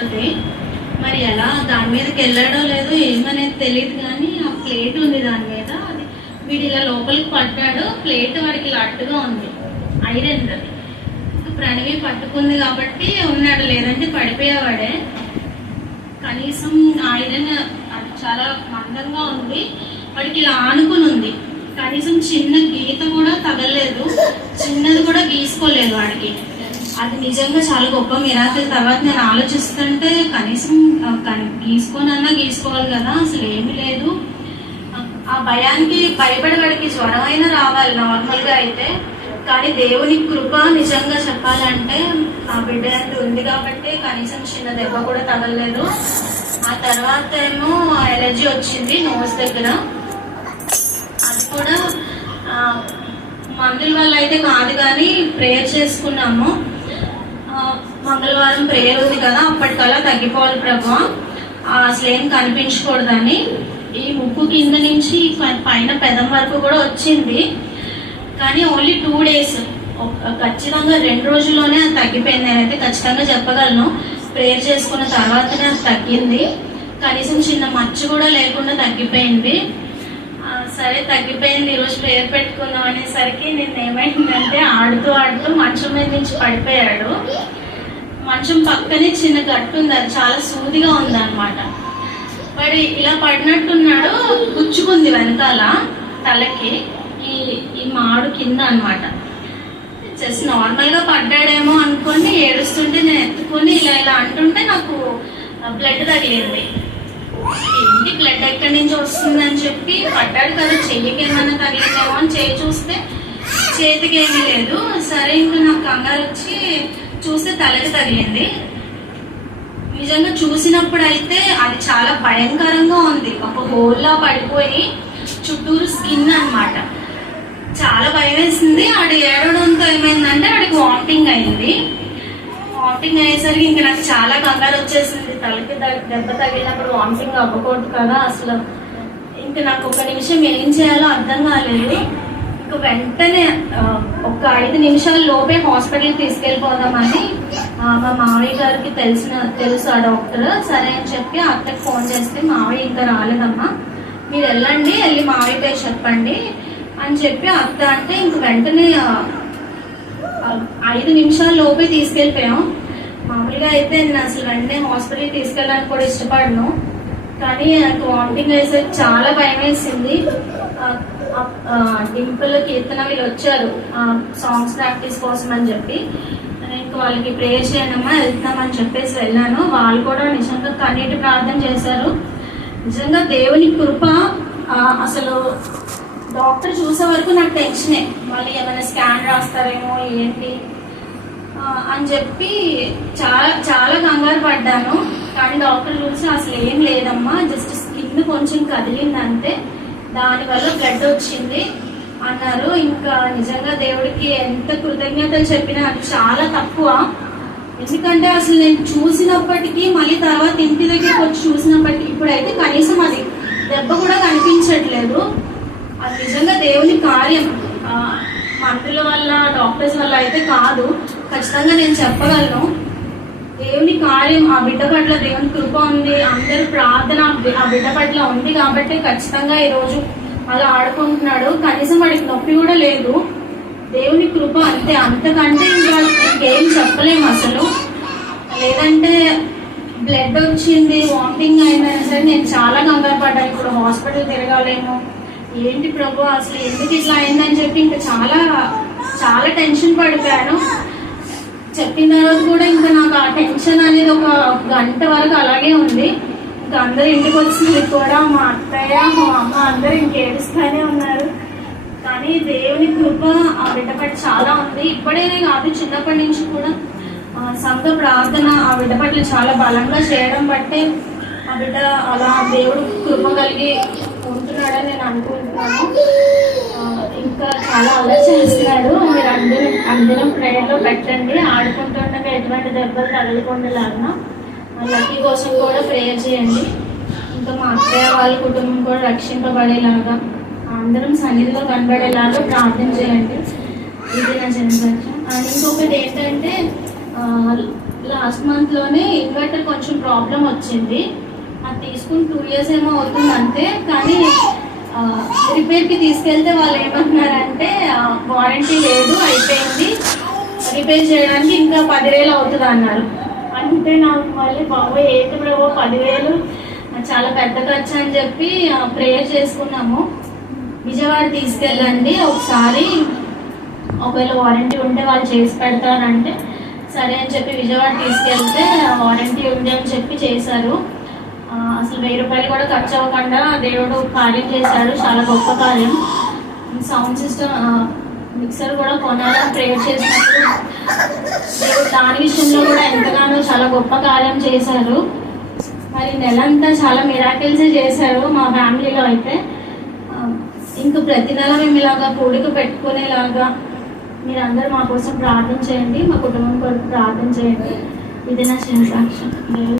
ఉంటుంది. మరి ఎలా దాని మీదకి వెళ్ళాడో లేదో ఏమనేది తెలియదు, కానీ ఆ ప్లేట్ ఉంది దాని మీద, అది వీడు ఇలా లోపలికి పడ్డాడు. ప్లేట్ వాడికి ఇలా అట్టుగా ఉంది, ఐరన్ అది. ప్రణవి పట్టుకుంది కాబట్టి ఉన్నాడు, లేదంటే పడిపోయేవాడే. కనీసం ఐరన్ అది చాలా మందంగా ఉంది, వాడికి ఇలా ఆనుకుని ఉంది. కనీసం చిన్న గీత కూడా తగలేదు, చిన్నది కూడా గీసుకోలేదు వాడికి. అది నిజంగా చాలా గొప్ప మిరాకిల్. తర్వాత నేను ఆలోచిస్తుంటే కనీసం గీసుకోనన్నా గీసుకోవాలి కదా, అసలు ఏమీ లేదు. ఆ భయానికి భయపడి వాడికి జ్వరం అయినా రావాలి నార్మల్గా అయితే, కానీ దేవుని కృప నిజంగా చెప్పాలంటే ఆ బిడ్డ అంటే ఉంది కాబట్టి కనీసం చిన్న దెబ్బ కూడా తగలలేదు. ఆ తర్వాత ఏమో ఎలర్జీ వచ్చింది నోస్ దగ్గర, అది కూడా మందుల వల్ల అయితే కాదు, కానీ ప్రేయర్ చేసుకున్నాము. మంగళవారం ప్రేయర్ ఉంది కదా, అప్పటికల్లా తగ్గిపోవాలి ప్రభు, అసలు ఏం కనిపించకూడదని. ఈ ముక్కు కింద నుంచి పైన పెదం వరకు కూడా వచ్చింది, కానీ ఓన్లీ 2 days. ఖచ్చితంగా 2 రోజుల్లోనే అది తగ్గిపోయింది. నేనైతే ఖచ్చితంగా చెప్పగలను, ప్రేయర్ చేసుకున్న తర్వాతనే అది తగ్గింది. కనీసం చిన్న మచ్చ కూడా లేకుండా తగ్గిపోయింది. సరే తగ్గిపోయింది, ఈరోజు ప్రేయర్ పెట్టుకుందాం అనేసరికి నేను ఏమైందంటే ఆడుతూ మంచం మీద నుంచి పడిపోయాడు. మంచం పక్కనే చిన్న గట్టు ఉంది, అది చాలా సూదిగా ఉంది అనమాట. వాడు ఇలా పడినట్టున్నాడు, గుచ్చుకుంది వెనకాల తలకి, ఈ మాడు కింద అనమాట. జస్ట్ నార్మల్ గా పడ్డాడేమో అనుకొని ఏడుస్తుంటే నేను ఎత్తుకొని ఇలా అంటుంటే నాకు బ్లడ్ తగిలింది. ఏంటి బ్లడ్ ఎక్కడి నుంచి వస్తుందని చెప్పి, పడ్డాడు కదా చెయ్యికి ఏమైనా తగిలిందేమో అని చేయి చూస్తే చేతికి ఏమీ లేదు. సరే ఇంకా నాకు కంగారు వచ్చి చూస్తే తలకి తగిలింది. నిజంగా చూసినప్పుడు అయితే అది చాలా భయంకరంగా ఉంది, ఒక హోల్లా పడిపోయి చుట్టూరు స్కిన్ అనమాట. చాలా భయం వేసింది. ఆడు ఏడవడంతో ఏమైందంటే వాడికి వామిటింగ్ అయింది. వామిటింగ్ అయ్యేసరికి ఇంకా నాకు చాలా కంగారు వచ్చేసింది. తలకి దెబ్బ తగిలినప్పుడు వామిటింగ్ అవ్వకూడదు కదా అసలు. ఇంకా నాకు ఒక నిమిషం ఏం చేయాలో అర్థం కాలేదు. ఇంకా వెంటనే ఒక 5 నిమిషాల లోపే హాస్పిటల్కి తీసుకెళ్ళిపోదామని మా మావయ్య గారికి తెలుసు ఆ డాక్టర్. సరే అని చెప్పి అత్తకి ఫోన్ చేస్తే, మావయ్య ఇంకా రాలేదమ్మా, మీరు వెళ్ళండి, వెళ్ళి మావయ్య పేరు చెప్పండి అని చెప్పి అత్త అంటే ఇంక వెంటనే 5 నిమిషాల లోపే తీసుకెళ్ళిపోయాం. మామూలుగా అయితే నేను అసలు వెంటనే హాస్పిటల్కి తీసుకెళ్ళడానికి కూడా ఇష్టపడను, కానీ నాకు వామిటింగ్ వేసేది చాలా భయం వేసింది. డింపుల్ కీర్తన వీళ్ళు వచ్చారు సాంగ్స్ ప్రాక్టీస్ కోసం అని చెప్పి, ఇంకా వాళ్ళకి ప్రేయర్ చేయనమ్మా వెళ్తున్నామని చెప్పేసి వెళ్ళాను. వాళ్ళు కూడా నిజంగా కన్నీటి ప్రార్థన చేశారు. నిజంగా దేవుని కృప. అసలు డాక్టర్ చూసే వరకు నాకు టెన్షనే, మళ్ళీ ఏమైనా స్కాన్ రాస్తారేమో ఏంటి అని చెప్పి చాలా కంగారు పడ్డాను. కానీ డాక్టర్ చూసి అసలు ఏం లేదమ్మా, జస్ట్ స్కిన్ కొంచెం కదిలిందంటే, దానివల్ల బ్లడ్ వచ్చింది అన్నారు. ఇంకా నిజంగా దేవుడికి ఎంత కృతజ్ఞతలు చెప్పినా అది చాలా తక్కువ. ఎందుకంటే అసలు నేను చూసినప్పటికీ మళ్ళీ తర్వాత ఇంటి దగ్గరికి వచ్చి చూసినప్పటికీ ఇప్పుడైతే కనీసం అది దెబ్బ కూడా కనిపించట్లేదు. అది నిజంగా దేవుని కార్యం, మందుల వల్ల డాక్టర్స్ వల్ల అయితే కాదు. ఖచ్చితంగా నేను చెప్పగలను, దేవుని కార్యం. ఆ బిడ్డ పట్ల దేవుని కృప ఉంది, అందరి ప్రార్థన ఆ బిడ్డ పట్ల ఉంది కాబట్టి ఖచ్చితంగా ఈరోజు అలా ఆడుకుంటున్నాడు. కనీసం వాడికి నొప్పి కూడా లేదు, దేవుని కృప అంతే. అంతకంటే ఇంకా ఇంకేం చెప్పలేము అసలు. లేదంటే బ్లడ్ వచ్చింది, వామిటింగ్ అయినా సరే నేను చాలా కంగారు పడ్డాను. ఇప్పుడు హాస్పిటల్ తిరగాలేమో, ఏంటి ప్రభు అసలు ఎందుకు ఇట్లా అయిందని చెప్పి ఇంకా చాలా టెన్షన్ పడిపోయాను. చెప్పిన తర్వాత కూడా ఇంకా నాకు ఆ టెన్షన్ అనేది ఒక గంట వరకు అలాగే ఉంది. ఇంకా అందరూ ఇంటికి వచ్చింది కూడా, మా అత్తయ్య మా అమ్మ అందరూ ఇంకేడుస్తూనే ఉన్నారు. కానీ దేవుని కృప ఆ బిడ్డ పట్ల చాలా ఉంది. ఇప్పుడేనే కాదు, చిన్నప్పటి నుంచి కూడా సంఘ ప్రార్థన ఆ బిడ్డ పట్ల చాలా బలంగా చేయడం బట్టే ఆ బిడ్డ అలా దేవుడు కృప కలిగి ఉంటున్నాడని నేను అనుకుంటున్నాను. ఇంకా చాలా అలర్ట్ చేస్తున్నాడు. మీరు అందరం ప్రేయర్లో పెట్టండి, ఆడుకుంటుండగా ఎటువంటి దెబ్బలు తగలకుండాలాగా. లక్కీ కోసం కూడా ప్రేయర్ చేయండి. ఇంకా మా అత్తయ్య వాళ్ళ కుటుంబం కూడా రక్షింపబడేలాగా, అందరం సన్నిధిలో కనబడేలాగా ప్రార్థన చేయండి. ఇది నా జన్మసాక్ష్యం. ఇంకొకటి ఏంటంటే లాస్ట్ మంత్లోనే ఇన్వర్టర్ కొంచెం ప్రాబ్లం వచ్చింది. అది తీసుకుని 2 years ఏమో అవుతుంది అంతే. కానీ రిపేర్కి తీసుకెళ్తే వాళ్ళు ఏమంటున్నారంటే వారంటీ లేదు, అయిపోయింది, రిపేర్ చేయడానికి ఇంకా 10,000 అవుతుంది అన్నారు. అంటే నాకు మళ్ళీ బాబోయ్ ఏంటి బ్రో 10,000 చాలా పెద్ద ఖర్చు అని చెప్పి ప్రేయర్ చేసుకున్నాము. విజయవాడ తీసుకెళ్ళండి ఒకసారి, ఒకవేళ వారంటీ ఉంటే వాళ్ళు చేసి పెడతారంటే సరే అని చెప్పి విజయవాడ తీసుకెళ్తే వారంటీ ఉంది అని చెప్పి చేశారు. అసలు 1000 రూపాయలు కూడా ఖర్చు అవ్వకుండా దేవుడు కార్యం చేశాడు, చాలా గొప్ప కార్యం. సౌండ్ సిస్టమ్ మిక్సర్ కూడా కొనాలని ప్రేయర్ చేసినప్పుడు దేవుడు దాని విషయంలో కూడా ఎంతగానో చాలా గొప్ప కార్యం చేశారు. మరి నెలంతా చాలా మిరాకిల్స్ చేశారు మా ఫ్యామిలీలో అయితే. ఇంకా ప్రతి నెల మేము ఇలాగా కూడిక పెట్టుకునేలాగా మీరందరూ మా కోసం ప్రార్థన చేయండి, మా కుటుంబం కొరకు ప్రార్థన చేయండి. ఇది నా చిన్న సాక్ష్యం.